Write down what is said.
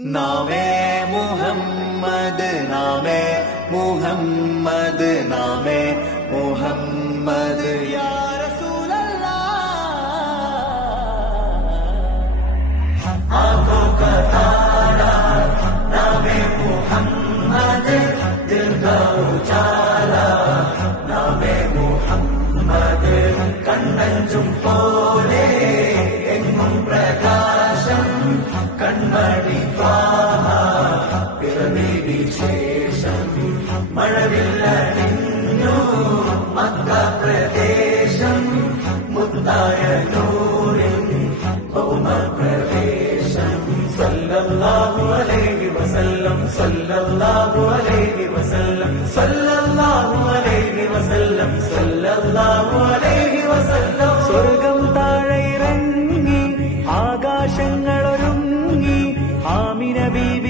നാമേ മുഹമ്മദ് നാമേ മുഹമ്മദ് നാമേ മുഹമ്മദ് യാ आंखों का तारा नामे मुहम्मद दिल का उजाला नामे मुहम्मद कण्णंजुम पोले एंगुम प्रकाशम कण्मणि त्वाह पिरवि विशेषम मळविल्लनिन्नु मक्क प्रदेशम मुत्ताय नूरिन भौम सल्लल्लाहु अलैहि वसल्लम सल्लल्लाहु अलैहि वसल्लम सल्लल्लाहु अलैहि वसल्लम सल्लल्लाहु अलैहि वसल्लम സ്വർഗം താഴെ ഇറങ്ങി ആകാശങ്ങൾ ഒരുങ്ങി ആമിന ബീവി